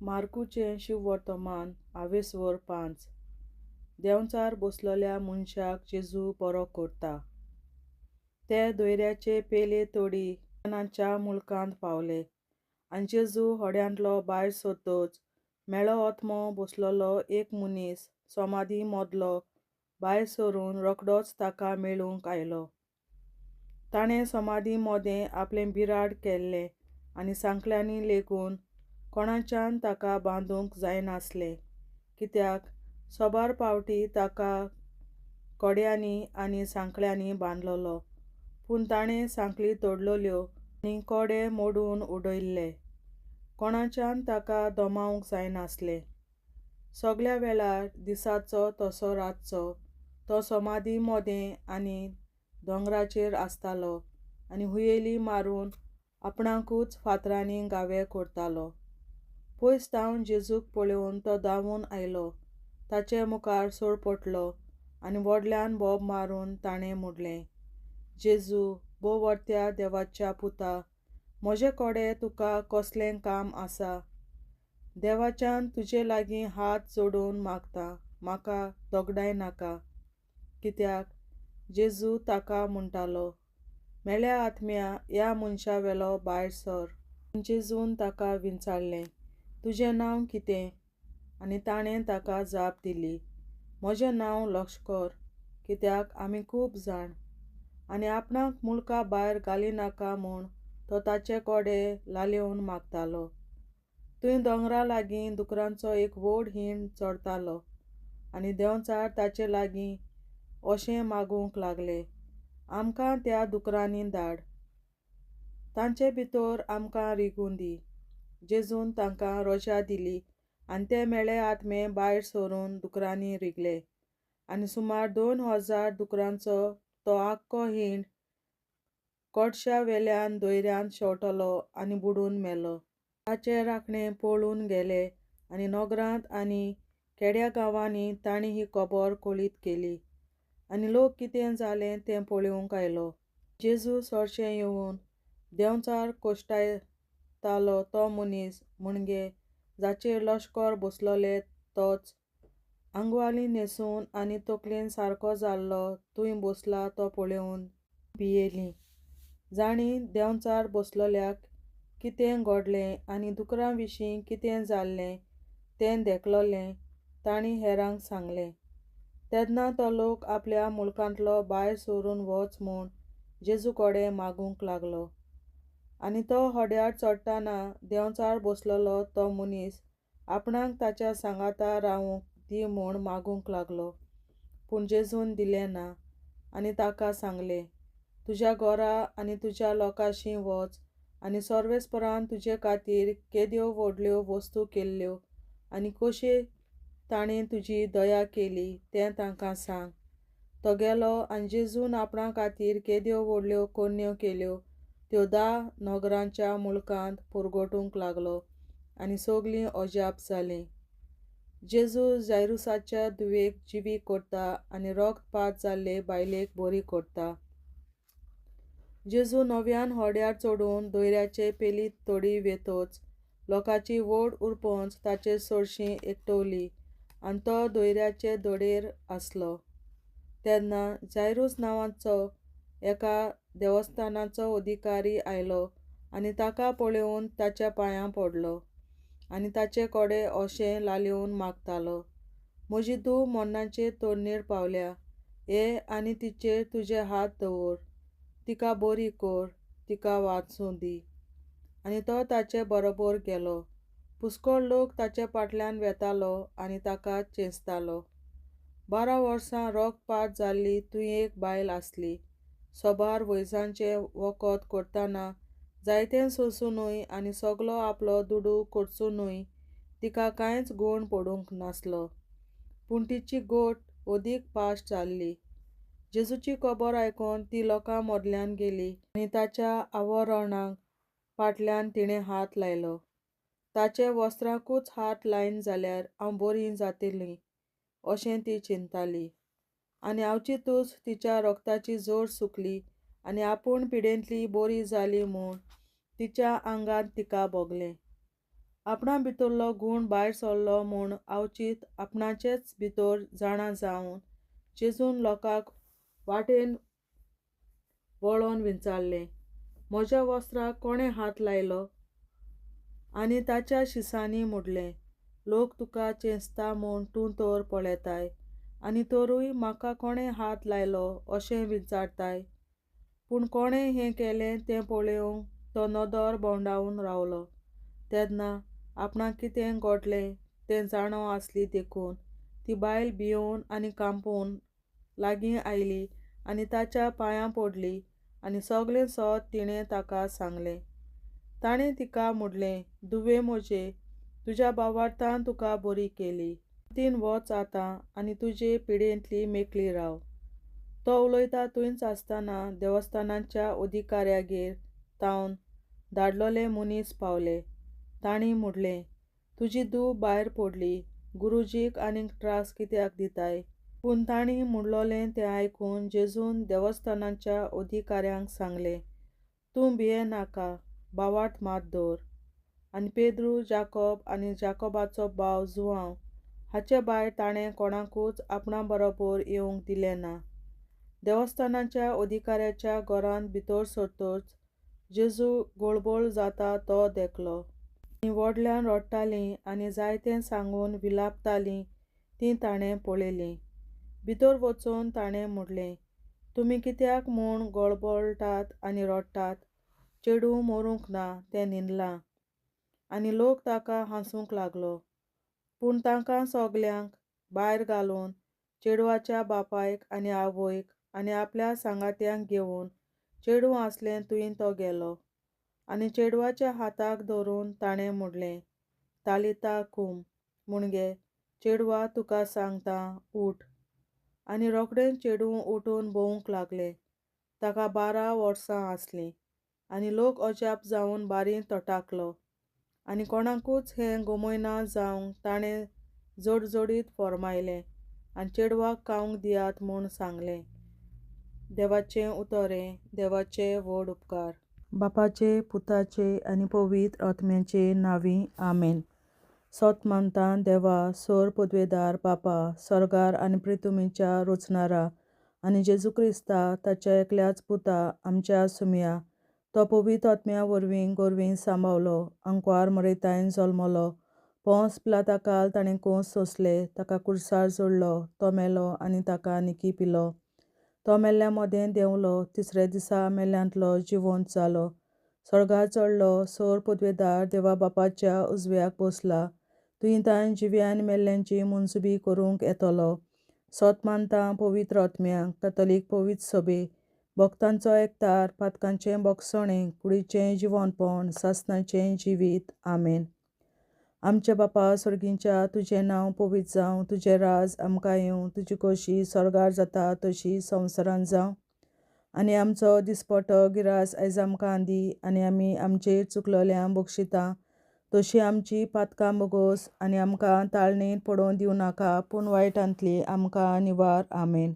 मार्कूचें शिववर्तमान 5. देंवचार बसलेल्या मनशाक जेजू बरो करता. ते दोयऱ्याचे पेले तोडी नाच्या मुळकांत पावले, आनी जेजू होड्यांतलो भायर सरतच मेळो ओतमो बसलोलो एक मनीस समाधी मदलो भायर सरून रोखडोच ताका मेळूंक आयलो. ताणें समाधी मोदें आपलें बिराड केल्लें आनी सांकल्यांनी लेगून कोणाच्यान ताका बांदूंक जायनासलें, कित्याक सोबार पावटी ताका कोड्यांनी आनी सांकल्यांनी बांदलोलो. पूण ताणें सांकली तोडलोल्यो आनी कोडे मोडून उडयल्ले. कोणाच्यान ताका दोमावंक जायनासलें. सगळ्या वेळार दिसाचो तसो रातचो तो समाधी मोदें आनी दोंगराचेर आसतालो आनी हुयेली मारून आपणाकूच फातरांनी गावे करतालो. पयसतावन जेजूक पळोवन तो धांवून आयलो, ताचे मुखार सरपटलो आनी व्हडल्यान बोब मारून ताणें म्हणलें, जेजू, बोवर्त्या देवाच्या पुता, म्हजे कोडे तुका कसलें काम आसा? देवाच्यान तुजे लागीं हात जोडून मागता, म्हाका दोगडाय नाका. कित्याक जेजू ताका म्हणटालो, मेल्या आत्म्या ह्या मनशा वेलो भायर सर. जेजून ताका विचारलें, तुजें नांव कितें? आनी ताणें ताका जाप दिली, म्हजें नांव लश्कर, कित्याक आमी खूब जाण. आनी आपणाक मुळका भायर घालिनाका म्हूण तो ताचे कोडे लालयेवन मागतालो. थंय दोंगरा लागीं दुकरांचो एक व्हड हिंड चरतालो आनी देंवचार ताचे लागीं अशें मागूंक लागले, आमकां त्या दुकरांनी धाड, तांचे भितर आमकां रिगून दी. जेजून तांकां रोजा दिली आनी ते मेळे आत्मे भायर सरून दुकरांनी रिगले. आनी सुमार 2000 दुकरांचो तो आख्खो हिंड कोडशा वेल्यान दोयऱ्यांत शेवटलो आनी बुडून मेलो. ताचे राखणे पळून गेले आनी नोगरांत आनी खेड्या गांवांनी तांणी ही खबर कळीत केली आनी लोक कितें जालें तें पळोवंक आयलो. जेजू चडशें येवन देंवचार कोश्टायतालो तो मनीस म्हणगे जाचेर लश्कर बसलोलें तोच, आंगवाली न्हेसून आनी तकलेन सारको जाल्लो थंय बसला तो पळोवन भियेलीं. जाणीं देंवचार बसलोल्याक कितें घडलें आनी दुकरां विशीं कितें जाल्लें तें देखलोलें तांणी हेरांक सांगलें. तेन्ना तो लोक आपल्या मुळकांतलो भायर सरून वच म्हूण जेजू कोडे मागूंक लागलो. आनी तो होड्यार चडटाना देंवचार बसलोलो तो मनीस आपणाक ताच्या सांगाता रावूंक दी म्हूण मागूंक लागलो. पूण जेजून दिलें ना आनी ताका सांगलें, तुज्या घरा आनी तुज्या लोकांशी वच आनी सर्वेस्परान तुजे खातीर केद्यो व्हडल्यो वस्तू केल्ल्यो आनी कशी ताणें तुजी दया केली तें तांकां सांग. तो गेलो आनी जेजून आपणा खातीर केद्यो व्हडल्यो कोन्यो केल्यो त्यो 10 नोगरांच्या मुळकांत पुरगटूंक लागलो आनी सगळीं अजाप जालीं. जेजू जायरूसाच्या धुवेक जिवी करता आनी रोगतपात जाल्ले बायलेक बरी करता. जेजू नव्यान होड्यार चडून दोयऱ्याचे पेली तोडी वेतच लोकांची व्हड उरपंच ताचे चडशीं एकटवली आनी तो दोयऱ्याचे दोडेर आसलो. तेन्ना जायरूस नांवाचो एका देवस्थानाचो अधिकारी आयलो आनी ताका पळोवन ताच्या पांयां पडलो आनी ताचे कोडे अशें लालयेवन मागतालो, म्हजी धूव मरणाचे तोरणेर पावल्या, ये आनी तिचेर तुजे हात दवर, तिका बरी कर, तिका वाचूं दी. आनी तो ताचे बरोबर गेलो. पुष्कळ लोक ताचे फाटल्यान वेतालो आनी ताका चेंचतालो. 12 वर्सां रोगतपात जाल्ली थंय एक बायल आसली. सोबार वैजांचें वखद करतना जायतें सोंसूनय आनी सगळो आपलो दुडू खर्चूनय तिका कांयच गूण पडूंक नासलो. पूण तिची घोट अदीक पाश्ट जाल्ली. जेजूची खबर आयकून ती लोकां मदल्यान गेली आनी ताच्या आवरणाक फाटल्यान तिणें हात लायलो. ताचे वस्त्रांकूच हात लायन जाल्यार हांव बरी जातलीं अशें ती चिंतताली. आनी आवचितूच तिच्या रोगताची झड सुकली आनी आपूण पिडेंतली बरी जाली म्हूण तिच्या आंगांत तिका भोगलें. आपणा भितरलो गूण भायर सरलो म्हूण आवचीत आपणाचेच भितर जाणा जावन जेजून लोकांक वाटेन वळोन विचारलें, म्हज्या वस्त्राक कोणें हात लायलो? आनी ताच्या शिसांनी म्हणलें, लोक तुका चेंचता म्हूण तूं तर पळयताय, आनी तरूय म्हाका कोणें हात लायलो अशें विचारताय. पूण कोणें हें केलें तें पळोवंक तो नदर भोंवडावन रावलो. तेन्ना आपणाक कितें घडलें तें जाणो आसली देखून ती बायल भिवून आनी कांपून लागीं आयली आनी ताच्या पांयां पडली आनी सगळें सोद तिणें ताका सांगलें. ताणें तिका म्हणलें, धुवे म्हजे, तुज्या भावार्थान तुका बरी केली. तीन वच आतां आनी तुजे पिडेंतली मेकळी राव. तो उलयता थंयच आसतना देवस्थानाच्या अधिकाऱ्यागेर तावन धाडलोले मनीस पावले. तांणी म्हणलें, तुजी धूव भायर पडली, गुरुजीक आनीक त्रास कित्याक दिताय? पूण तांणी म्हणलोलें तें आयकून जेजून देवस्थानाच्या अधिकाऱ्यांक सांगलें, तूं भियेनाका, भावार्थ मात दवर. आनी पेद्रू, जाकोब आनी जाकोबाचो भाव जुआंव हाचे भायर ताणें कोणाकूच आपणा बरोबर येवंक दिलें ना. देवस्थानाच्या अधिकाऱ्याच्या घरांत भितर सरतच जेजू गळबळ जाता तो देखलो. आनी व्हडल्यान रडटालीं आनी जायतें सांगून विलापतालीं तीं ताणें पळयलीं. भितर वचून ताणें म्हणलें, तुमी कित्याक म्हूण गळबळटात आनी रडटात? चेडूं मरूंक ना, तें न्हिदलां. आनी लोक ताका हांसूंक लागलो. पूण तांकां सगल्यांक भायर घालून चेडवाच्या बापायक आनी आवयक आनी आपल्या सांगात्यांक घेवन चेडूं आसलें थंय तो गेलो. आनी चेडवाच्या हाताक धरून ताणें म्हणलें, तालिता कूम, म्हणगे, चेडवा तुका सांगतां, उठ. आनी रोखडेंच चेडूं उठून भोंवूंक लागलें. ताका 12 वर्सां आसलीं. आनी लोक अजाप जावन बारीं तोटाकलो. आनी कोणाकूच हें गमयना जावंक ताणें जोडजोडीत फर्मायलें आनी चेडवाक खावंक दियात म्हूण सांगलें. देवाचें उतरें. देवाचे व्हड उपकार. बापाचे, पुताचे आनी पवित्र आत्म्याचे नांवीं. आमेन. सोत मानतां देवा, सर पदवेदार बापा, सर्गार आनी पृथ्वीच्या रचणारा आनी जेजू क्रिस्ता ताच्या एकल्याच पुता आमच्या सुमया तो पवित्र आत्म्या वरवीं गोरवीं सांबावलो, अंकवार मरयतायन जल्मलो, पोंस पिलाताकाल ताणें कोंस सोंसले, ताका कुर्सार जोडलो, तो मेलो आनी ताका निकी पिलो. तो मेल्ल्या मोदें देंवलो, तिसऱ्या दिसा मेल्ल्यांतलो जिवंत जालो, सर्गार चडलो, सर पदवेदार देवा बापाच्या उजव्याक बसला, थंय ताणें जिव्या आनी मेल्ल्यांची मुनसुबी करूंक येतलो. सोत मानतां पवित्र आत्म्यांक, कातोलीक पवित्र सभे, भक्तांचो एकतार, पातकांचें भोगसणें, कुडीचें जिवंतपण, सासणाचें जिवीत. आमेन. आमचे बापा सर्गींच्या, तुजें नांव पवित्र जावं, तुजें राज आमकां येवं, तुजी खोशी स्वर्गार जाता तशी संवसारांत जावं. आनी आमचो दिसपट्टो गिरास आयज आमकां दी, आनी आमी आमचेर चुकलोल्यांक बक्षिता तशी आमची पातकां बोगोस, आनी आमकां ताळणेंत पडोवन दिवं नाका, पूण वायटांतली आमकां निवार. आमेन.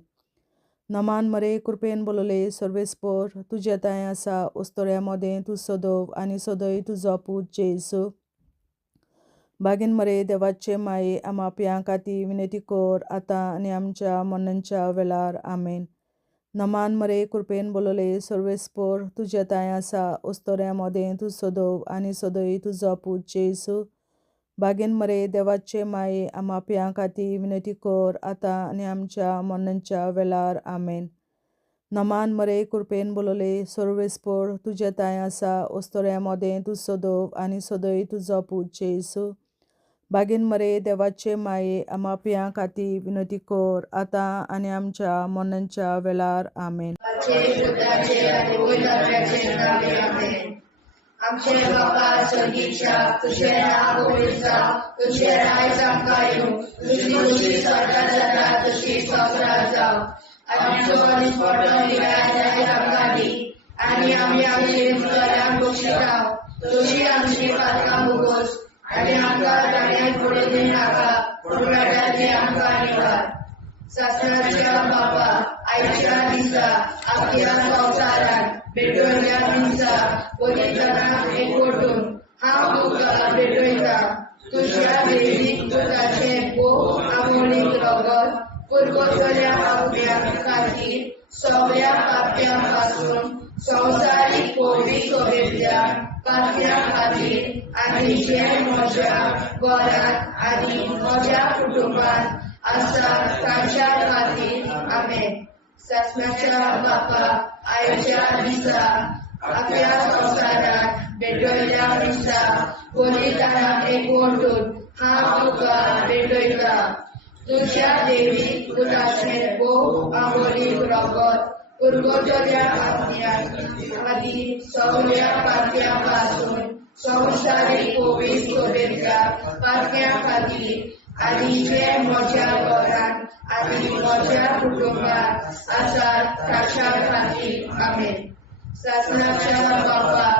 नमान मरे, कृपेन बोलोले, सर्वेस्पर, तुजे ताय आसा, उस्तोऱ्या मोदें तूं सदव आनी सदय तुजो पूत जेजू. बागीन मरे, देवाचे माये, आमा पियां खातीर विनंती कर, आतां आनी आमच्या मरणाच्या वेळार. आमेन. नमान मरे, कृपेन बोलोले, सर्वेस्पर, तुजे ताय आसा, उस्तोऱ्या मोदें तूं सदव आनी सदय तुजो पूत जेजू. बागीन मरे, देवाचे माये, आमा पियां खातीर विनंती कर, आतां आनी आमच्या मरणाच्या वेळार. आमेन. नमान मरे, कृपेन बोलोले, सर्वेस्पर, तुजे ताय आसा, उस्तोऱ्या मोदें तूं सदव आनी सदय तुजो पूत जेजू. बागीन मरे, देवाचे माये, आमा पियां खातीर विनंती कर, आतां आनी आमच्या मरणाच्या वेळार. आमेन. आमचे बापा स्वर्गीच्या, तुझें नांव पवित्र जावं, तुजें राज आमकां येवं, तुजी खोशी स्वर्गार जाता तशी संवसारांत जावं. आमचो दिसपट्टो गिरास आयज आमकां दी, आनी आमी आमचे मुखारांक बक्षिता तशी आमची पातकां बोगोस, आनी आमकां ताळ्यांत पडोवन दिवं नाका, पूण वायटांतली आमकां निवार. सासणाच्या बापा, आयच्या दिसा आख्या संवसारांत भेटवल्या दिसा पवित्रांक एकवटून हांव तुका भेटयता तुज्या देवीक पुताचें भोव आमोणीक रगत पुरगोटल्या आपल्या खातीर सगळ्या पाप्यां पासून संवसारीक पोवी सोबेतल्या पाप्यां खातीर आनी जे म्हज्या घरांत आनी म्हज्या कुटुंबांत आसा तांच्या खातीर आमेन. सासणाच्या बापा आयच्या दिसा आपल्या संवसारांत भेटयल्या दिसा बलिदानाक एकवटून हांव तुका भेटयता तुज्या देवीक पुताचें भोव आमोणीक रगत पुरगोटल्या आपल्या खातीर सगळ्या पाप्यां पासून संवसारीक पोवी सोबेतल्या पाप्यां खातीर आनी जे म्हज्या घरांत आनी म्हज्या कुटुंबांत आसात तांच्या खातीर आमेन. सासणाच्या बापा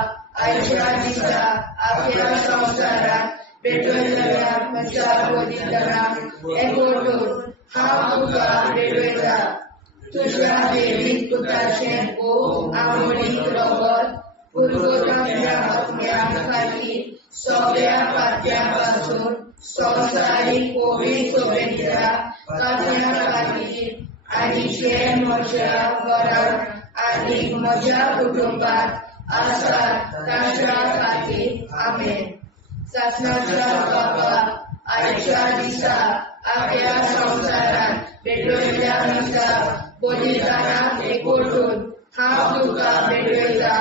आयच्या दिसा आपल्या संवसारांत भेटयल्या म्हज्या बलिदानाक एकवटून हांव तुका भेटयता तुज्या देवीक पुताचें भोव आमोणीक रगत पुरगोटल्या आपल्या खातीर सगळ्या पाप्यां पासून संवसारीक पोवी सोबेतल्या पाप्यां खातीर आनी जे म्हज्या घरांत आनी म्हज्या कुटुंबांत आसात तांच्या खातीर आमेन. सासणाच्या बापा आयच्या दिसा आपल्या संवसारांत भेटयल्या दिसा बलिदानाक एकवटून हांव तुका भेटयता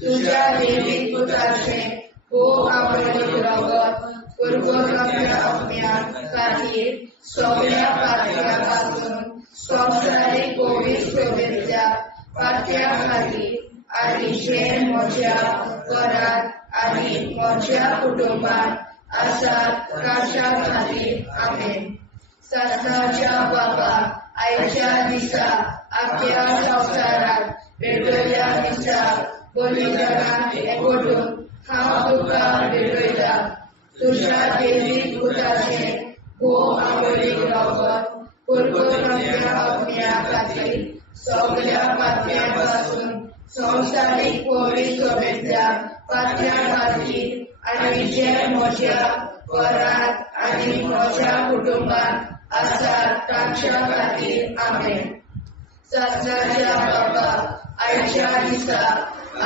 तुज्या देवीक पुताचें भोव आमोणीक रगत पुरगोटल्या आपल्या खातीर सगळ्या पाप्यां पासून संवसारीक पोवी सोबेतल्या पाप्यां खातीर आनी जे म्हज्या घरांत आनी म्हज्या कुटुंबांत आसात तांच्या खातीर आमेन. सासणाच्या बापा आयच्या दिसा आपल्या संवसारांत भेटयल्या दिसा बलिदानाक एकवटून हांव तुका भेटयता तुज्या देवीक पुताचें भोव आमोणीक रगत पुरगोटल्या आपल्या खातीर सगळ्या पाप्यां पासून संवसारीक पोवी सोबेतल्या पाप्यां खातीर आनी जे म्हज्या घरांत आनी म्हज्या कुटुंबांत आसात तांच्या खातीर आमेन. सासणाच्या बापा आयच्या दिसा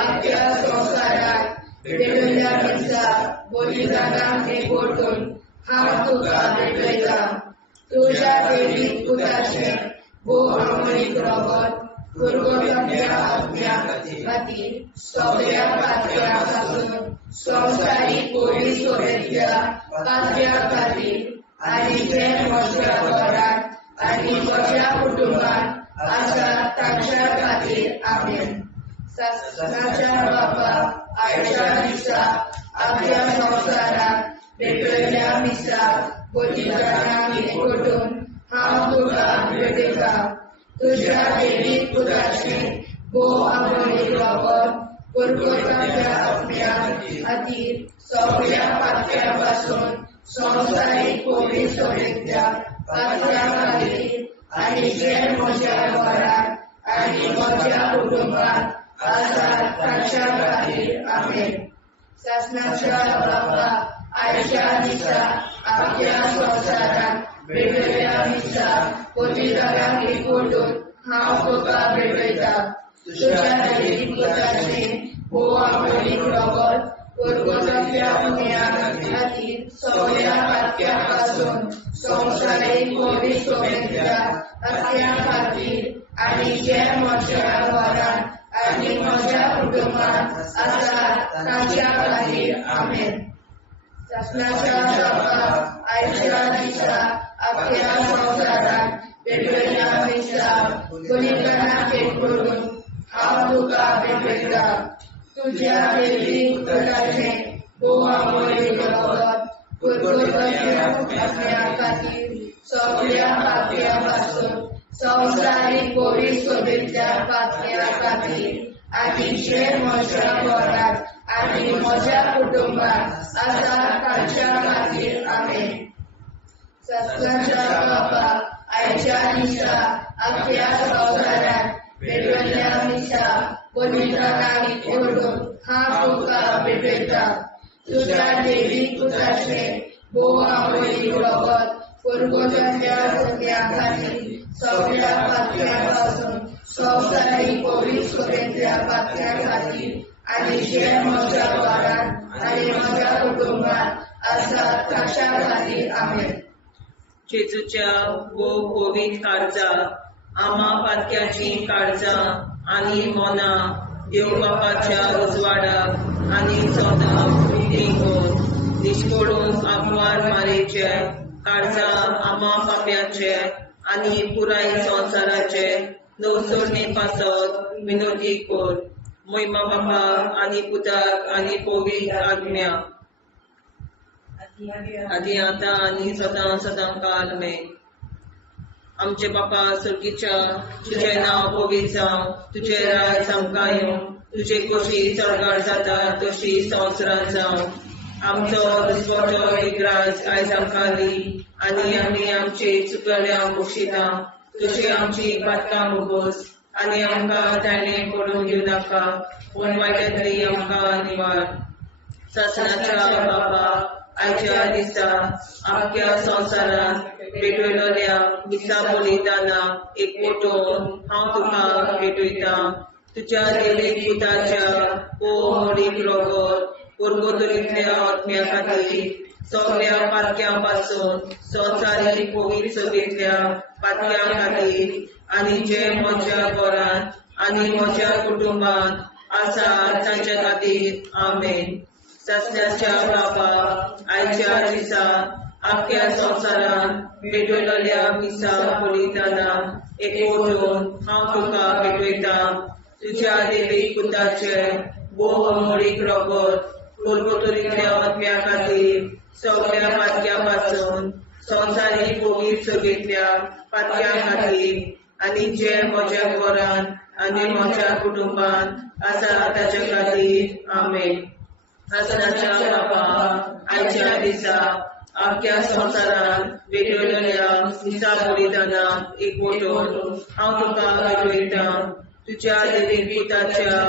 आपल्या संवसारांत भेटयल्या दिसा बलिदानाक एकवटून हांव तुका भेटयता तुज्या देवीक पुताचें भोव आमोणीक रगत पुरगोटल्या आपल्या खातीर सगळ्या पाप्यां पासून संवसारीक पोवी सोबेतल्या पाप्यां खातीर आनी जे म्हज्या घरांत आनी म्हज्या कुटुंबांत आसात तांच्या खातीर आमेन. सासणाच्या बापा आयच्या दिसा आपल्या संवसारांत भेटयल्या दिसा बलिदानाक एकवटून हांव तुका भेटयता तुज्या देवीक पुताचें भोव आमोणीक रगत पुरगोटल्या आपल्या खातीर सगळ्या पाप्यां पासून संवसारीक पोवी सोबेतल्या पाप्यां खातीर आनी जे म्हज्या घरांत आनी म्हज्या कुटुंबांत आसात तांच्या खातीर आमेन. सासणाच्या बापा आयच्या दिसा आपल्या संवसारांत भेटयल्या दिसा बलिदानाक एकवटून हांव तुका भेटयता तुज्या देवीक पुताचें भोव आमोणीक रगत पुरगोटल्या आपल्या खातीर सगळ्या पाप्यां पासून संवसारीक पोवी सोबेतल्या पाप्यां खातीर आनी जे म्हज्या घरांत आनी म्हज्या कुटुंबांत आसात तांच्या खातीर आमेन. सासणाच्या बापा आयच्या दिसा आपल्या संवसारांत भेटयल्या दिसा बलिदानाक एकवटून हांव तुका भेटयता तुज्या देवीक पुताचें भोव आमोणीक रगत पुरगोटल्या आपल्या खातीर सगळ्या पाप्यां पासून संवसारीक पोवी सोबेतल्या पाप्यां खातीर आनी जे म्हज्या घरांत आनी म्हज्या कुटुंबांत आसात तांच्या खातीर आमेन. सासणाच्या बापा आयच्या दिसा आपल्या संवसारांत भेटयल्या दिसा बलिदानाक एकवटून हांव तुका भेटयता तुझ्या दैवीक पुत्राचे भोव आमोळी रगत पुरगोजनच्या सगळ्यांखातीर सगळ्या पातळ्यांपासून संवसारीक पवित्रतेच्या पातळ्यांखातीर आनी जे म्हज्या घरांत आनी म्हज्या कुटुंबात आसात ताच्या खातीर आमेन. जेजूच्या भोव पवित्र काळजा आम्हा पातक्याची काळजा आनी मोना देव बापाच्या उजवाडाक आनी सदांच निगोन निश्कोडून आग्वार मारेचे काळजा आम्हा पाप्याचे आनी पुराय संवसाराचे नवसोडणे पासत विनोदी कोर. महिमा बापा आनी पुताक आनी पवित्र आत्म्या आदी आतां आनी सदां सदां काल आमेन. आमचे बापा सर्गीच्या तुझे नांव पवित्र जावं, तुझे राज आमकां येवं, तुझे कशी सरगार जाता तशी संवसारांत जावं. आमचो दिसवटो विग्राज आयज आमकां दी आनी आमी आमचे चुकल्यांक बक्षिता. तशी आमची पातकां मुगोस आनी आमकां ताणें पडून दिवं नाका, पूण वायटांतली आमकां निवार. सासणाच्या बापा आयच्या दिसा आख्या संवसारांत भेटयलोल्या दिसा बलिदाना एकवटून हांव तुका भेटयता. तुज्या देवीक पुताच्या मोडीक रगत पुरगोतरींतल्या आत्म्या खातीर सगळ्या पातक्यां पासून संवसारीक पवित्र सभेंतल्या पातक्यां खातीर आनी जे म्हज्या घरांत आनी म्हज्या कुटुंबांत आसा तांच्या खातीर आमेन. सासण्याच्या बापा आयच्या दिसा आख्या संवसारांत भेटयलोल्या दिसा बलिदाना एकवटून हांव तुका भेटयता. तुज्या देवीक पुताचे भोव मोडीक रगत पुरगोतरींतल्या आत्म्या खातीर सगळ्या पातक्यां पासून संवसारीक पवित्र सभेंतल्या पातक्यां खातीर आनी जे म्हज्या घरांत आनी म्हज्या कुटुंबांत आसा ताच्या खातीर आमेन. सासणाच्या बापा आयच्या दिसा आख्या संवसारांत भेटयलोल्या दिसा बलिदाना एकवटून हांव तुका भेटयता. तुज्या देवीक पुताच्या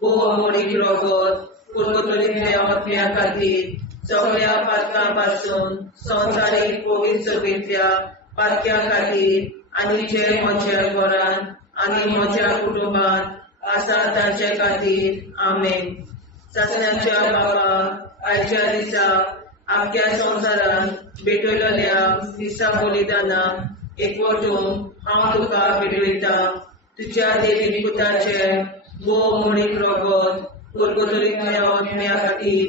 भोव मोडीक रगत पुरगोतरींतल्या आत्म्या खातीर सगळ्या पातकां पासून संवसारीक पवित्र सभेंतल्या पातक्यां खातीर आनी जे म्हज्या घरांत आनी म्हज्या कुटुंबांत आसा तांचे खातीर आमेन. सासण्याच्या बापा आयच्या दिसा आख्या संवसारांत भेटयलोल्या दिसा बलिदाना एकवटून हांव तुका भेटयता. तुज्या देवीक पुताचे भोव मोडीक रगत पुरगोतरींतल्या आत्म्या खातीर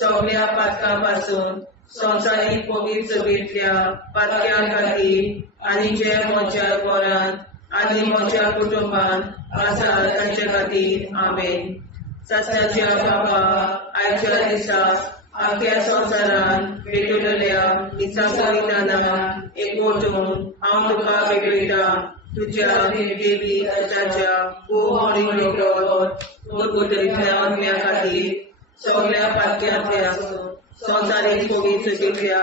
सगळ्या पातकां पासून संवसारीक पवित्र सभेंतल्या पातक्यां खातीर आनी जे म्हज्या घरांत आनी म्हज्या कुटुंबांत आसा तांचे खातीर आमेन. सासण्याच्या बापा आयच्या दिसा आख्या संवसारांत भेटयलोल्या दिसा बलिदाना एकवटून हांव तुका भेटयता. तुज्या देवीक पुताच्या भोव मोडीक रगत पुरगोतरींतल्या आत्म्या खातीर सगळ्या पातक्यांतल्या संवसारीक पवित्र सभेंतल्या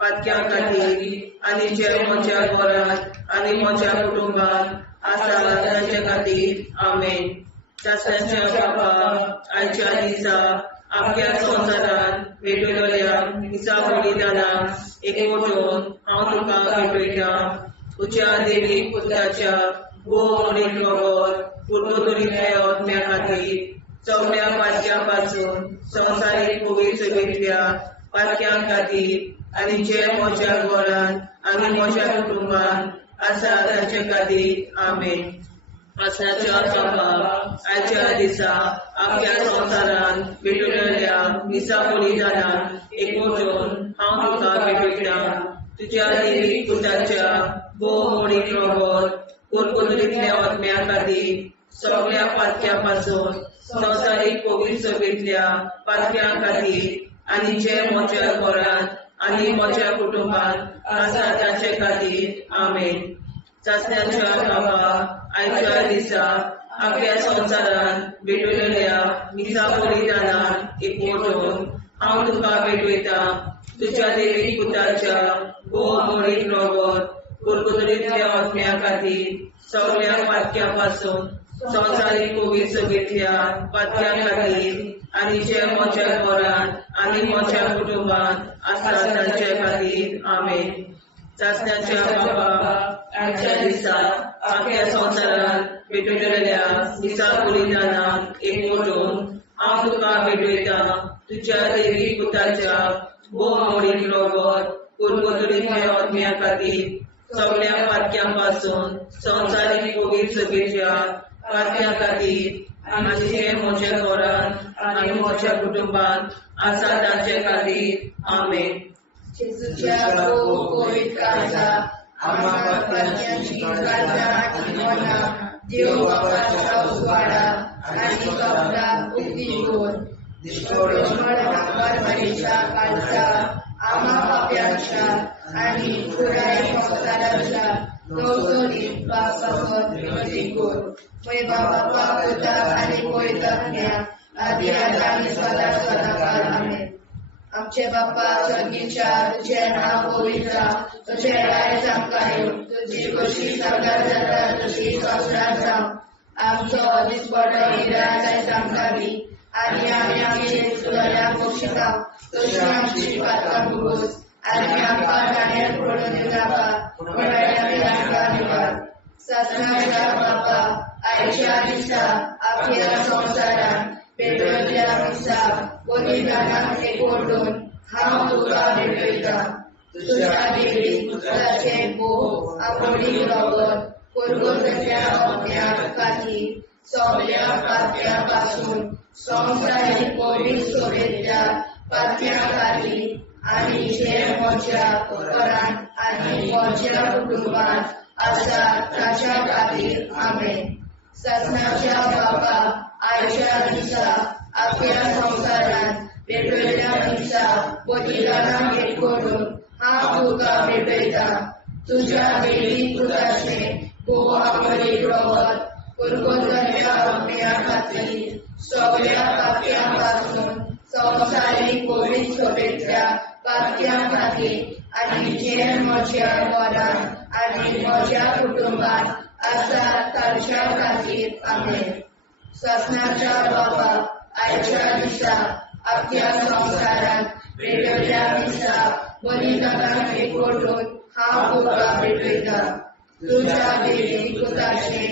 पातक्यां खातीर आनी जे म्हज्या घरांत आनी म्हज्या कुटुंबांत आसा तांचे खातीर आमेन. सासण्याच्या बापा आयच्या दिसा आख्या संवसारांत भेटयलोल्या दिसा बलिदाना एकवटून हांव तुका भेटयता. तुज्या देवीक पुताच्या भोव मोडीक रगत पुरगोतरींतल्या आत्म्या खातीर सगळ्या पातक्यां पासून संवसारीक पवित्र सभेंतल्या पातक्यां खातीर आनी जे म्हज्या घरांत आनी म्हज्या कुटुंबांत आसा तांचे खातीर आमेन. सासण्याच्या बापा आयच्या दिसा आख्या संवसारांत भेटयलोल्या दिसा बलिदाना एकवटून हांव तुका भेटयता. तुज्या देवीक पुताच्या भोव मोडीक रगत पुरगोतरींतल्या आत्म्या खातीर सगळ्या पातक्यां पासून संवसारीक पवित्र सभेंतल्या पातक्यां खातीर आनी जे म्हज्या घरांत आनी म्हज्या कुटुंबांत आसा तांचे खातीर आमेन. सासण्याच्या बापा आयच्या दिसा आख्या संवसारांत भेटयलोल्या दिसा बलिदाना एकवटून हांव तुका भेटयता. तुज्या देवीक पुताच्या भोव मोडीक रगत पुरगोतरींतल्या आत्म्या खातीर सगळ्या पातक्यां पासून संवसारीक कोवीड सगळ्या पातक्या खातीर आनी जे मोच्या घरान आनी मोच्या कुटुंबात आसा तांचे खातीर आमेन. चाचण्याच्या बाबा आजच्या दिसा आख्या संवसारात भेटलेल्या दिसा बलिदानाक एकवटून हांव तुका भेटयता तुज्या दैवीक पुताच्या भोवमोडीक रगत कुरबुतडीच्या आत्म्या खातीर सगळ्या पातक्यां पासून संवसारीक कोवीड सगळ्या पातक्यां खातीर आनी जे म्हज्या घरान आनी म्हज्या कुटुंबात आसा तांचे खातीर आमेन. जेजूच्या कोवीड काळजा आम्हा पातक्यांची काळजा आनी मना देव बापाच्या उजवाडा आनी कपडा उक्ती कर. परमेच्या काळजा आम्हा पाप्यांच्या आनी पुराय संवसाराच्या नवसरीत पापासत विनती कर. मय बाबा पुता आनी पवित्रज्ञा आदी आनी सदा सदाकाळ आमेन. आमचे बाप्पा स्वर्गीच्या तुझे नाव पवित्र तुझे राय जावं तुझी कशी सगळ्यात जाता तशी संवसारात जावं. आमचो दिसपडो निराय आमकां दी आनी आमी आमचे चुकल्यांक बक्षिता तशी आमची पातकां भुगोस आनी आमकां गाण्यार पडून नाका पण आमकां निवाड. सत्नाच्या बाप्पा आयच्या दिसा आख्या संवसारान भेटल्या दिसा बलिदानाक एकवटून हांव तुका भेटयता तुज्या दैवीक पुताचे भोव आमोडीक रगत कुरबुतड्या आत्म्या खातीर सगळ्या पातक्यां पासून संवसारीक कोवीड सगळ्या पातक्यां खातीर आनी जे म्हज्या घरान आनी म्हज्या कुटुंबात आसा ताच्या खातीर आमेन. सत्नाच्या बाबा आयच्या दिसा आख्या संवसारान भेटलेल्या दिसा बलिदानाक एकवटून हांव तुका भेटयता तुज्या दैवीक पुताचे भोव आमोडीक रगत कुरबुतड्या आत्म्या खातीर सगळ्या पातक्यां पासून संवसारीक कोवीड सगळ्या पातक्यां खातीर आनी जे म्हज्या घरान आनी म्हज्या कुटुंबात आसा तांच्या खातीर आमेन. सत्नाच्या बाबा आयच्या दिसा आख्या संवसारान भेटलेल्या दिसा बलिदानाक एकवटून हांव तुका भेटयता तुज्या दैवीक पुताचे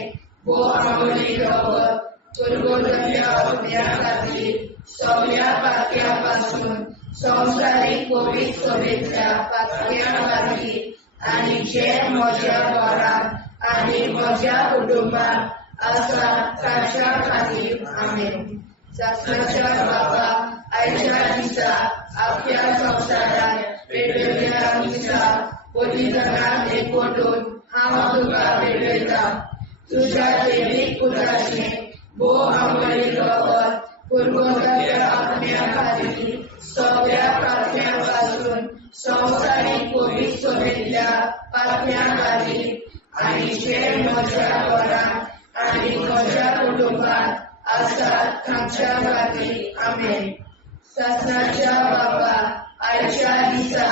भोव आमोडीक रगत कुरबुतड्या आत्म्या खातीर सगळ्या पातक्यां पासून संवसारीक कोवीड सगळ्या पातक्यां खातीर आनी जे म्हज्या घरान आनी म्हज्या कुटुंबात आसा तांच्या खातीर आमेन. सत्नाच्या बाबा आयच्या दिसा आख्या संवसारान भेटलेल्या दिसा बलिदानाक एकवटून हांव तुका भेटयता तुज्या दैवीक पुताचे भोव आमोडीक रगत कुरबुतड्या आत्म्या खातीर सगळ्या पातक्यां पासून संवसारीक कोवीड सगळ्या पातक्यां खातीर आनी जे म्हज्या घरान आनी म्हज्या कुटुंबात आसा तांच्या खातीर आमेन. सत्नाच्या बाबा आयच्या दिसा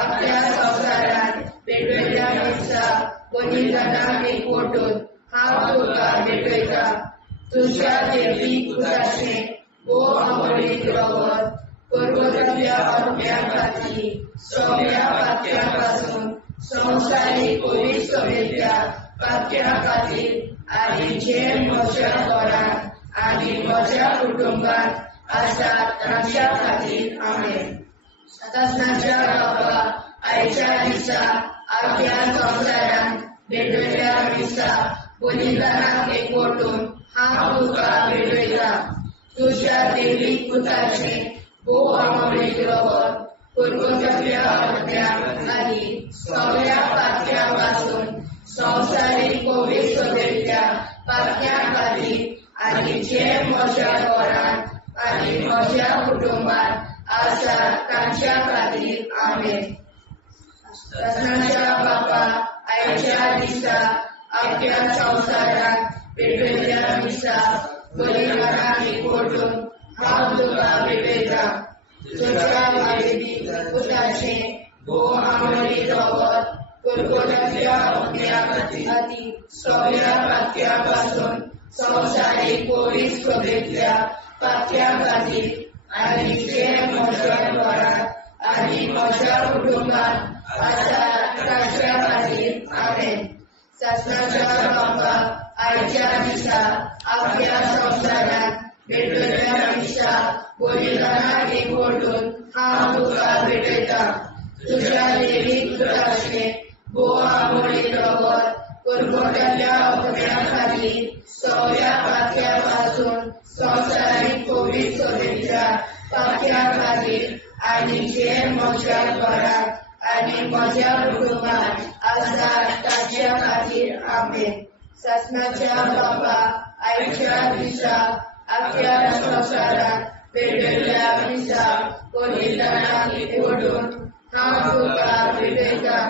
आख्या संवसारान भेटलेल्या दिसा बलिदानाक एकवटून हांव तुका भेटयता तुज्या दैवीक पुताचे भोव आमोडीक रगत कुरबुतड्या आत्म्या खातीर सगळ्या पातक्यां पासून संवसारीक कोवीड सगळ्या पातक्यां खातीर आनी जे म्हज्या घरान आनी म्हज्या कुटुंबात आसा तांच्या खातीर आमेन. सत्नाच्या बाबा आयच्या दिसा आख्या संवसारान भेटलेल्या दिसा बलिदानाक एकवटून हांव तुका भेटयता तुज्या दैवीक पुताचे भोव आमोडीक रगत कुरबुतड्या आत्म्या खातीर सगळ्या पातक्यां पासून संवसारीक कोवीड सगळ्या पातक्यां खातीर आनी जे म्हज्या घरान आनी म्हज्या कुटुंबात आसा तांच्या खातीर आमेन. सत्नाच्या बाबा आयच्या दिसा आख्या संवसारान भेटलेल्या दिसा बलिदानाक एकवटून हांव तुका भेटयता तुज्या दैवीक पुताचे भोव आमोडीक रगत कुरबुतड्या आत्म्या खातीर सगळ्या पातक्यां पासून संवसारीक कोविड शुभेच्छा पातळ्या खातीर आनी जे म्हज्या घरांत आनी म्हज्या कुटुंबात आसा ताच्या खातीर आमेन. शासनाच्या बापाक आयच्या दिसा आपल्या संवसारांत भेटलेल्या दिसा बलिदानाक एकवटून हांव तुका भेटयता. तुज्या देवीक पुताचें भोव आमोणीत रगत परगटल्या अपण्या खातीर सगळ्या पातक्या पासून संवसारीक कोविड शुभेच्छा पातक्या खातीर आनी जे म्हज्या घरांत आनी म्हज्या कुटुंबात आसा ताच्या खातीर आमेन. शासनाच्या बापाक आयच्या दिसा आपल्या संवसारांत भेटलेल्या दिसा बलिदानाक एकवटून हांव तुका भेटयता.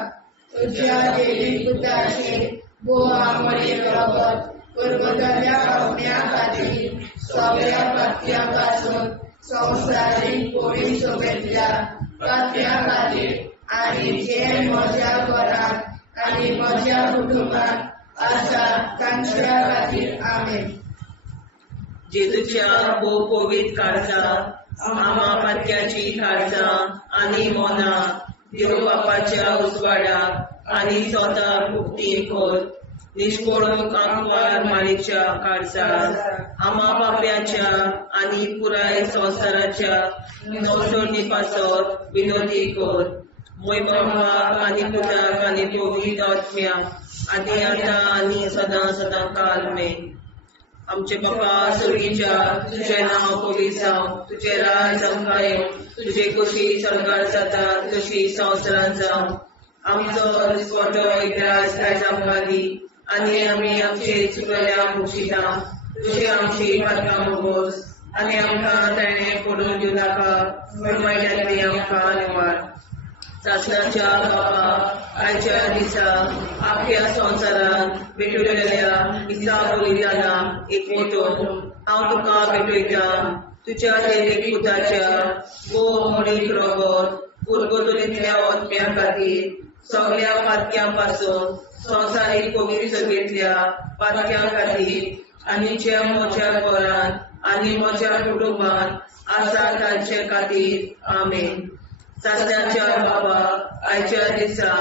तुज्या देवीक पुताचें भोव आमोणीत रगत परगटल्या अपण्या खातीर सगळ्या पातक्या पासून संवसारीक कोविड शुभेच्छा पातक्या खातीर आनी जे म्हज्या घरांत आनी म्हज्या कुटुंबात आसा तांच्या खातीर आमेन. जेजूच्या भोव कोविड काळजां आमा पातक्याची काळजां आनी मोना देव बापाच्या उजवाडाक आनी स्वता मुक्ती कर. निष्पळून आंकवार माळेच्या काळजाक आमा बापाच्या आनी पुराय संवसाराच्या मोसोळणी पासत विनोदी कर. मोय बापाक आनी पुताक आनी पवित्र आत्म्याक आदी आतां आनी सदां सदां काल मेन. आमचे बापा सर्गीच्या तुझें नांव पवित्र जावं, तुजें राज आमकां येवं, तुजे कशी सरकार जाता तशी संवसारांत जावं. आमचो दिसपटो एकदांच आयज आमकां दी आनी आमी आमचे चुकलेल्यांक बक्षिता. तुजी आमची पातकां मोगोस आनी आमकां ताणें पडून दिवं नाका, वायटांतली आमकां निवार. शासनाच्या बापा आयच्या दिसा आख्या संवसारांत भेटलेल्या दिसा बलिदानाक एकवटून हांव तुका भेटयता. तुज्या देवीक पुताच्या भोव आमोणीत रगत परगटलेल्या आत्म्या खातीर सगळ्या पातक्या पासून संवसारीक कोविड शुभेच्छा पातक्या खातीर आनी जे म्हज्या घरांत आनी म्हज्या कुटुंबात आसा तांचे खातीर आमेन. शासनाच्या बापाक आयच्या दिसा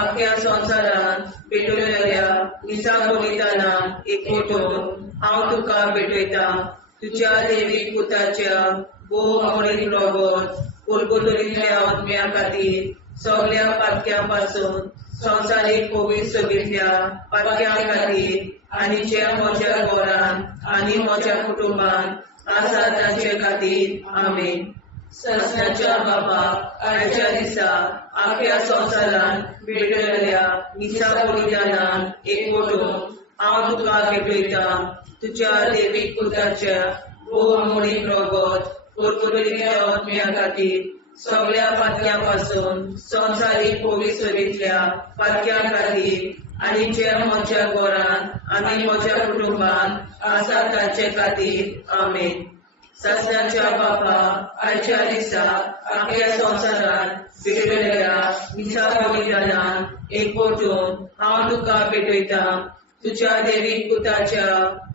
आख्या संवसारांत भेटलेल्या दिसा बलिदानाक एकवटून हांव तुका भेटयता. तुज्या देवीक पुताच्या भोव आमोणीत रगत परगटलेल्या आत्म्या खातीर सगळ्या पातक्या पासून संवसारीक कोविड शुभेच्छा पातक्या खातीर आनी जे म्हज्या घरांत आनी म्हज्या कुटुंबात आसा तांचे खातीर आमेन. शासनाच्या बापाक आयच्या दिसा आख्या संवसारांत भेटलेल्या दिसा बलिदानाक एकवटून हांव तुका भेटयता. तुज्या देवीक पुताच्या भोव आमोणीत रगत परगटलेल्या आत्म्या खातीर सगळ्या पातक्या पासून संवसारीक कोविड शुभेच्छा पातक्या खातीर आनी जे म्हज्या घरांत आनी म्हज्या कुटुंबात आसा तांचे खातीर आमेन. शासनाच्या बापा आयच्या दिसा आख्या संवसारांत भेटलेल्या दिसा बलिदानाक एकवटून हांव तुका भेटयता. तुज्या देवीक पुताच्या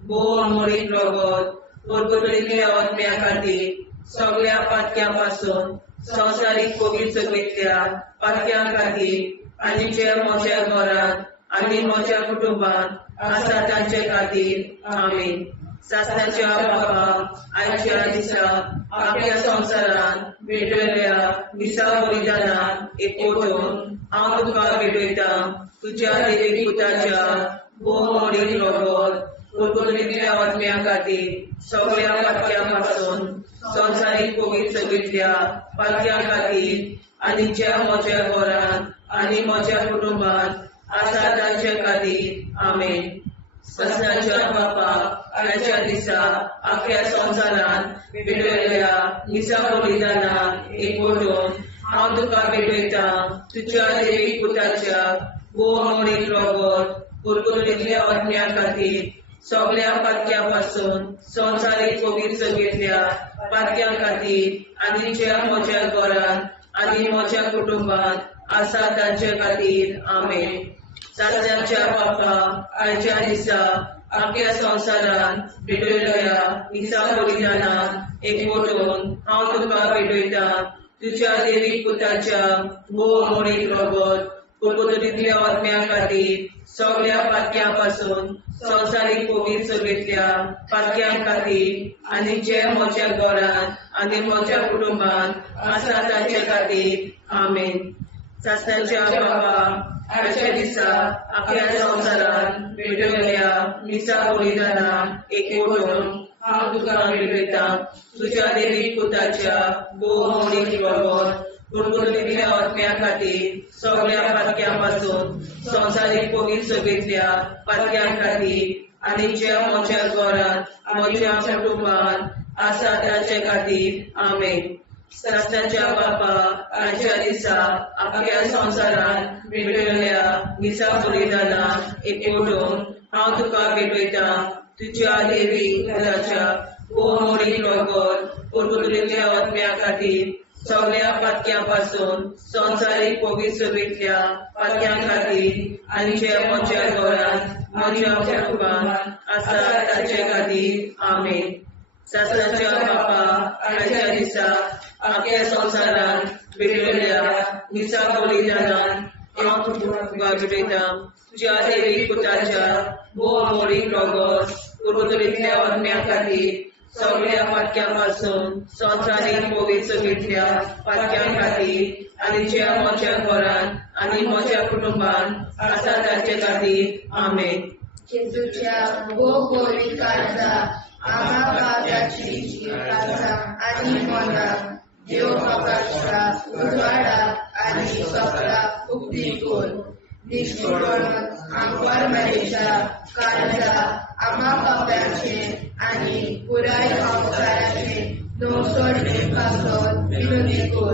भोव आमोणीत रगत परगटलेल्या आत्म्या खातीर सगळ्या पातक्या पासून संवसारीक कोविड शुभेच्छा पातक्या खातीर आनी जे म्हज्या घरांत आनी म्हज्या कुटुंबात आसा तांचे खातीर आमेन. शासनाच्या बापाक आयच्या दिसा आख्या संवसारांत भेटलेल्या दिसा बलिदानाक एकवटून हांव तुका भेटयता. तुज्या देवीक पुताच्या भोव आमोणीत रगत परगटलेल्या आत्म्या खातीर सगळ्या पातक्या पासून संवसारीक कोविड शुभेच्छा पातक्या खातीर आनी जे म्हज्या घरांत आनी म्हज्या कुटुंबात आसा तांचे खातीर आमेन. शासनाच्या बापाक आयच्या दिसा आख्या संवसारांत भेटलेल्या दिसा बलिदानाक एकवटून हांव तुका भेटयता. तुज्या देवीक पुताच्या भोव आमोणीत रगत परगटलेल्या आत्म्या खातीर सगळ्या पातक्या पासून संवसारीक कोविड शुभेच्छा पातक्या खातीर आनी जे म्हज्या घरांत आनी म्हज्या कुटुंबात आसा तांचे खातीर आमेन. शासनाच्या बापा आयच्या दिसा आख्या संवसारान भेटयल्या मिसा बलिदानाक एकवटून हांव तुका भेटयता तुज्या देवीक पुताच्या भोव मोडीक रगत कुरकुरीतल्या आत्म्या खातीर सगळ्या पातक्यां पासून संवसारीक कोवीड सभेतल्या पातक्यां खातीर आनी जे म्हज्या घरांत आनी म्हज्या कुटुंबांत आसा तांचे खातीर आमेन. सासणाच्या बाबा आजच्या दिसा आख्या संवसारान भेटयल्या मिसा बलिदानाक एकवटून हांव तुका भेटयता तुज्या देवीक पुताच्या भोव मोडीक रगत कुरकुरीतल्या आत्म्या खातीर सगळ्या पातक्यां पासून संवसारीक कोवीड सभेतल्या पातक्यां खातीर आनी जे म्हज्या घरांत म्हज्या कुटुंबांत आसा तांचे खातीर आमेन. सासणाच्या बापा आजच्या दिसा आख्या संवसारान भेटयल्या मिसा बलिदानाक एकवटून हांव तुका भेटयता तुज्या देवीक पुताच्या भोव मोडीक रगत कुरकुरीतल्या आत्म्या खातीर सगळ्या पातक्यां पासून संवसारीक कोवीड सभेतल्या पातक्यां खातीर आनी जे म्हज्या घरांत म्हज्या कुटुंबांत आसा तांचे खातीर आमेन. सासणाच्या बापा आजच्या दिसा आख्या संवसारान भेटयल्या मिसा बलिदानाक हांव तुका भेटयता तुज्या देवीक पुताच्या भोव मोडीक रगत कुरकुरीतल्या आत्म्या खातीर सगळ्या पातक्यां पासून संवसारीक कोवीड सभेतल्या पातक्यां खातीर आनी जे म्हज्या घरांत आनी म्हज्या कुटुंबांत आसा तांचे खातीर आमेन. जेजूच्या भोव मोडीक काळजा आम्हा पाप्याची काळजा आनी मोगाक देव प्रकाशा उजवाडा आनी सपला उक्ती कोर निश्चितपण आमकां मेळच्या काळजा आम्हा पाप्याचे आनी पुराय संवसाराचे नवसोडे पासून विनोदी कोर.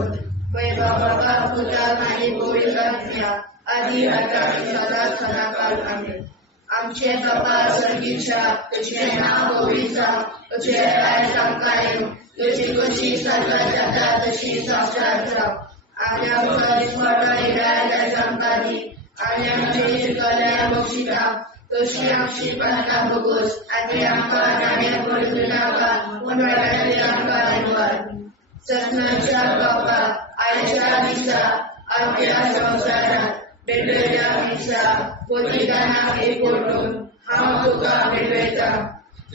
बाबा पुताक आनी पवित्र आत्म्या आदी आतां आनी सदांच सदांकाळ आमेन. आमचे बाबा सर्गीच्या तुझे नाव पवित्र तुझे राज आमकां येवं तुजी कशी सगळ्या जाता तशी संवसारांत जावं. आनी आमचो दिसपट्टो इराय आमकां दी आनी आमचे शिकल्या बक्षिता तशी आमची प्रार्थना बगोस आनी आमकां नाणे पडूं नाका पूण वाटायली आमकां निवड. सत्नाच्या बाबा आयच्या दिसा आमच्या संवसारांत भेटयल्या मिसा बलिदानाक एकवटून हांव तुका भेटयता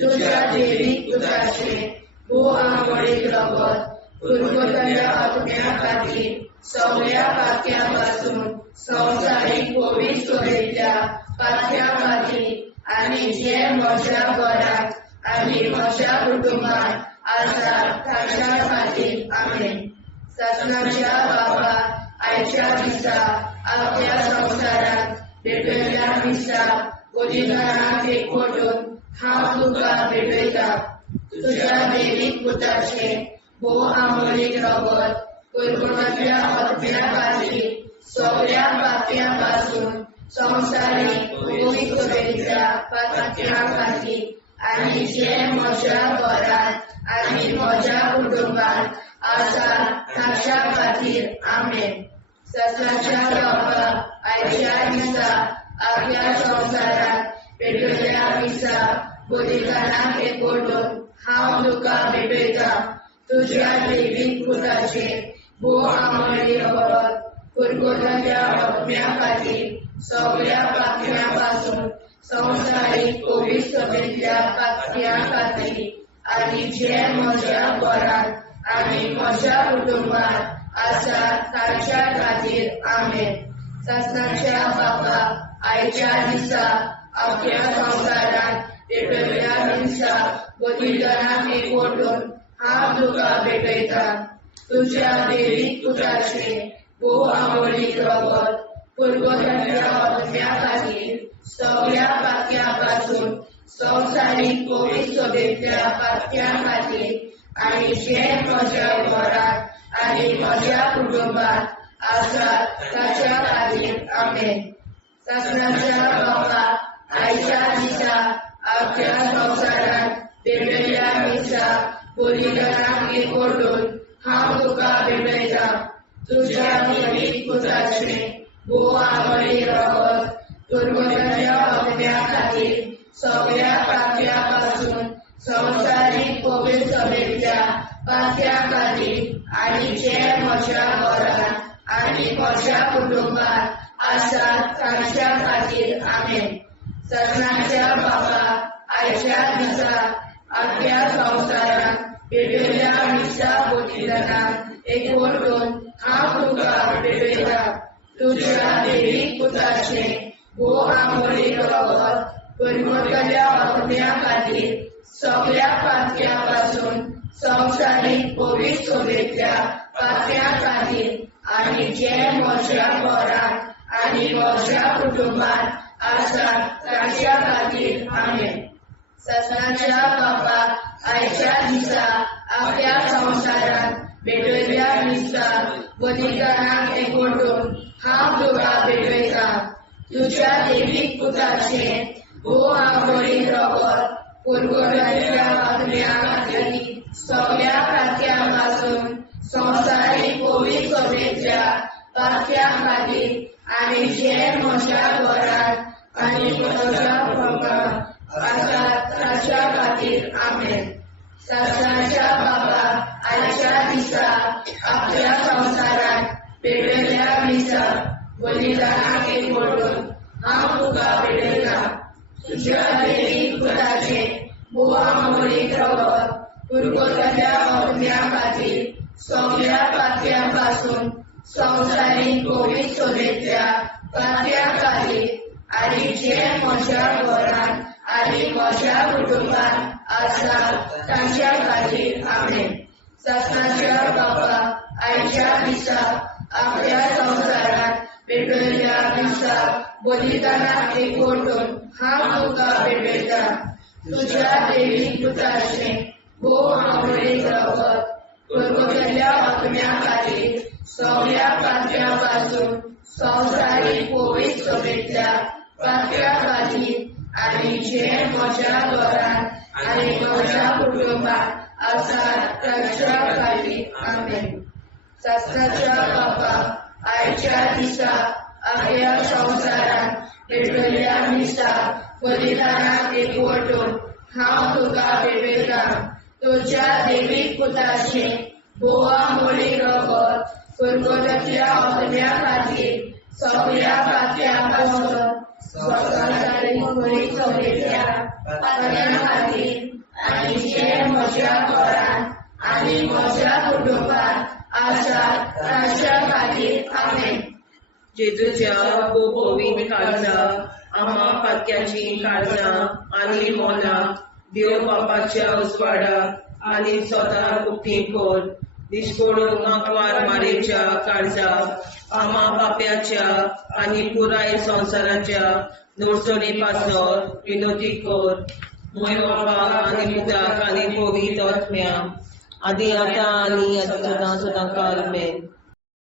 तुज्या देवीक पुताचे भोव मोडीक रगत कुरकुरीतल्या आत्म्या खातीर सगळ्या पातक्यां पासून संवसारीक कोवीड सभेतल्या पातक्यां खातीर आनी जे म्हज्या घरांत आनी म्हज्या कुटुंबांत आसा तांच्या खातीर आमेन. सासणाच्या बाबा आयच्या दिसा आख्या संवसारांत भेटयल्या मिसा बलिदानाक एकवटून हांव तुका भेटयता तुज्या देवीक पुताचे भोव मोडीक रगत कुरकुरीतल्या आत्म्या खातीर सगळ्या पातक्यां पासून संवसारीक कोवीड सभेतल्या पातक्यां खातीर आनी जे म्हज्या घरांत आनी म्हज्या कुटुंबांत आसा तांच्या खातीर आमेन. सासणाच्या बाबा आयच्या दिसा आख्या संवसारांत भेटयल्या मिसा बलिदानाक एकवटून हांव तुका भेटयता तुज्या देवीक पुताचे भोव मोडीक रगत कुरकुरीतल्या आत्म्या खातीर सगळ्या पातक्यां पासून संवसारीक कोवीड सभेतल्या पातक्यां खातीर आनी जे म्हज्या घरांत आनी म्हज्या कुटुंबांत आसा तांच्या खातीर आमेन. सासणाच्या बापा आयच्या दिसा आख्या संवसारांत भेटयल्या मिसा बलिदानाक एकवटून हांव तुका भेटयता तुज्या देवीक पुताचे भोव मोडीक रगत कुरकुरीतल्या आत्म्या खातीर सगळ्या पातक्यां पासून संवसारीक कोवीड सभेतल्या पातक्यां खातीर आनी जे म्हज्या घरांत आनी म्हज्या कुटुंबांत आसा तांच्या खातीर आमेन. सासणाच्या बापा आयच्या दिसा आख्या संवसारांत भेटयल्या मिसा बलिदानाक एकवटून हांव तुका भेटयता तुज्या देवीक पुताचे भोव मोडीक रगत कुरकुरीतल्या आत्म्या खातीर सगळ्या पातळ्यापासून संवसारीक पवित्र सभेच्या पातळ्या खातीर आनी जे म्हज्या घरांत आनी म्हज्या कुटुंबात आसात तांच्या खातीर आमेन. सगळ्यांच्या बाबा आयच्या दिसा आख्या संवसारांत पेटयल्या मिसा बलिदानांत एकवटून हांव तुका पेटयता. तुज्या देवीक पुताचे वो आंबोळी रगत परमतल्या आत्म्या खातीर सगळ्या पातळ्यापासून संवसारीक पवित्र सभेच्या पातळ्या खातीर आनी जे म्हज्या घरांत आनी म्हज्या कुटुंबात आसात तांच्या खातीर आमेन. ससनाच्या बापाक आयच्या दिसा आख्या संवसारांत पेटयल्या मिसा बलिदानांत एकवटून हांव तुका पेटयता. तुज्या देवीक पुताचे वो आंबोळी रगत परगटाच्या आत्म्या खातीर सगळ्या पातळ्यापासून संवसारीक पवित्र सभेच्या पातळ्या खातीर आनी जे म्हज्या घरांत आनी म्हज्या कुटुंबात आसात तांच्या खातीर आमेन. ससनाच्या बापाक आयच्या दिसा आख्या संवसारांत पेटयल्या मिसा बलिदानांत एकवटून हांव तुका पेटयता. तुज्या देवीक पुताचे वो आंबोळी रगत परगटाच्या आत्म्या खातीर सगळ्या पातळ्यापासून संवसारीक पवित्र सभेच्या पातळ्या खातीर आनी जे म्हज्या घरांत आनी म्हज्या कुटुंबात आसात तांच्या खातीर आमेन. ससनाच्या बापाक आयच्या दिसा आख्या संवसारांत पेटयल्या मिसा बलिदानांत एकवटून हांव तुका पेटयता. तुज्या देवीक पुताचे वो आंबोळी रगत परगटाच्या आत्म्या खातीर सगळ्या पातळ्यापासून संवसारीक पवित्र सभेच्या पातळ्या खातीर आनी जे म्हज्या घरांत आनी म्हज्या कुटुंबात आसात तांच्या खातीर आमेन. ससनाच्या बापाक आयच्या दिसा आख्या संवसारांत पेटयल्या मिसा बलिदानांत एकवटून हांव तुका पेटयता. तुज्या देवीक पुताचे वो आंबोळी रगत परगटाच्या आत्म्या खातीर सगळ्या पातळ्यापासून संवसारीक पवित्र सभेच्या पातळ्या खातीर आनी जे म्हज्या घरांत आनी म्हज्या कुटुंबात आसात तांच्या खातीर आमेन. जेजूच्या पवित्र काळजा आम्हा पातक्याची काळजा आनी मोला देव बापाच्या उजवाडाक आनी सदां उक्ती कोर. दिसपडून आंकवार मारेच्या काळजा आम्हा पाप्याच्या आनी पुराय संवसाराच्या नोडचणी पासर विनोदी कोर. मोय बापाक आनी पुताक आनी पवित्र आत्म्या आदी आतां आनी सदां सदां काल आमेन.